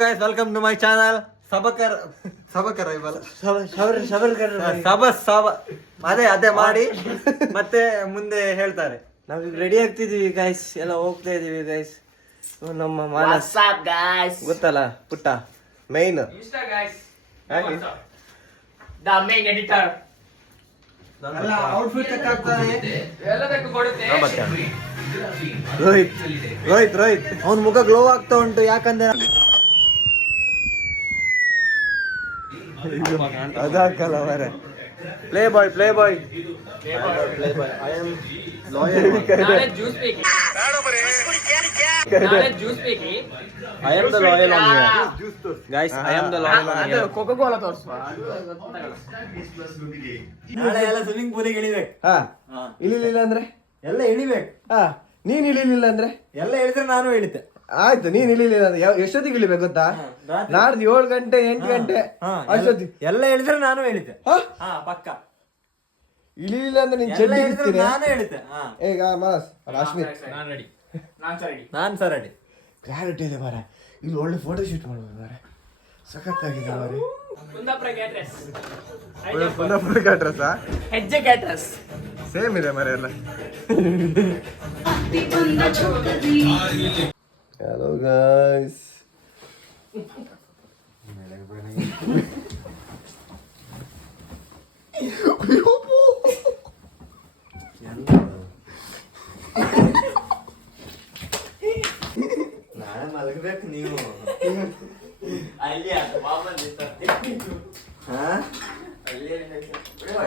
guys, welcome to my channel. ಸಬಕರ್ ಅದೇ ಮಾಡಿ ಮತ್ತೆ ಮುಂದೆ ಹೇಳ್ತಾರೆ. ನಾವೀಗ ರೆಡಿ ಆಗ್ತಿದೀವಿ ಗೈಸ್, ಎಲ್ಲ ಹೋಗ್ತಾ ಇದೀವಿ ಗೈಸ್. ನಮ್ಮ ಮಾನಸ್ ಗೊತ್ತಲ್ಲ ಪುಟ್ಟ ಮೈನ್ ರೋಹಿತ್ ಅವನ್ ಮುಖ ಗ್ಲೋ ಆಗ್ತಾ ಉಂಟು. ಯಾಕಂದ್ರೆ ಅದಾಕಲ್ಲ ಮರೆ. Play bye I am loyal. I am the loyal one here. Guys, I am the loyal one here. Coca-Cola ತೋರ್ಸು. ನಾಳೆ ಎಲ್ಲ ಸ್ವಿಮ್ಮಿಂಗ್ ಪೂಲಿಗೆ ಇಳಿಬೇಕು. ಇಳಿಲಿಲ್ಲ ಅಂದ್ರೆ ಎಲ್ಲ ಇಳಿಬೇಕು. ನೀನ್ ಇಳಿಲಿಲ್ಲ ಅಂದ್ರೆ ಎಲ್ಲ ಇಳಿದ್ರೆ ನಾನು ಇಳಿತೆ. ಆಯ್ತು, ನೀನ್ ಇಳಿಲಿಲ್ಲ ಅಂದ್ರೆ ಎಷ್ಟೊತ್ತಿಗೆ ಇಳಿಬೇಕು ಗೊತ್ತಾ? ನಾಡ್ದು 7 ಗಂಟೆ 8 ಗಂಟೆ ಅಷ್ಟೊತ್ತಿಗೆ ಎಲ್ಲ ಇಳಿದ್ರೆ ನಾನು ಇಳಿತೆ. ಪಕ್ಕ ಇಳಿಲಿಲ್ಲ ಅಂದ್ರೆ ನೀನ್ ಚೆಡ್ಡಿ ಇಡ್ತೀನಿ. ನಾನು ಇಳಿತೆ. ಈಗ ಮಾನಸ್ ರಾಶ್ಮಿತ್ ನಾನ್ ಸರ್ ರೆಡಿ. ಕ್ಲಾರಿಟಿ ಇದೆ ಮಾರೆ. ಇಲ್ಲಿ ಒಳ್ಳೆ ಫೋಟೋ ಶೂಟ್ ಮಾಡ್ಬೋದು ಮಾರೆ. ಸಖತ್ತಾಗಿದೆ ಮಾರೆ. ಕುಂದಾಪುರ ಕ್ಯಾಟ್ರಸ್ ಹೆಜ್ಜೆ ಕ್ಯಾಟ್ರಸ್ ಸೇಮ್ ಇದೆ ಮಾರೆ ಎಲ್ಲ. ಹಲೋ ಗೈಸ್, ನಾಳೆ ಮಲಗಬೇಕು ನೀವು.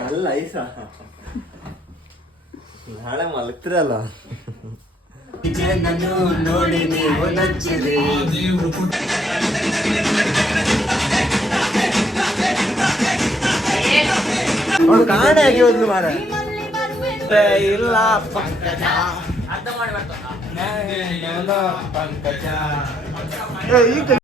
ಅಲ್ಲ ಐಸ ನಾಳೆ ಮಲಗ್ತಿರಲ್ಲ. ನೋಡಿ ನೀವು ನಚ್ಚಿರಿ. ಅವಳು ಕಾಣೆ ಆಗಿ ಹೋದ್ಲು ಮಾರ. ಇಲ್ಲ ಪಂಕಜ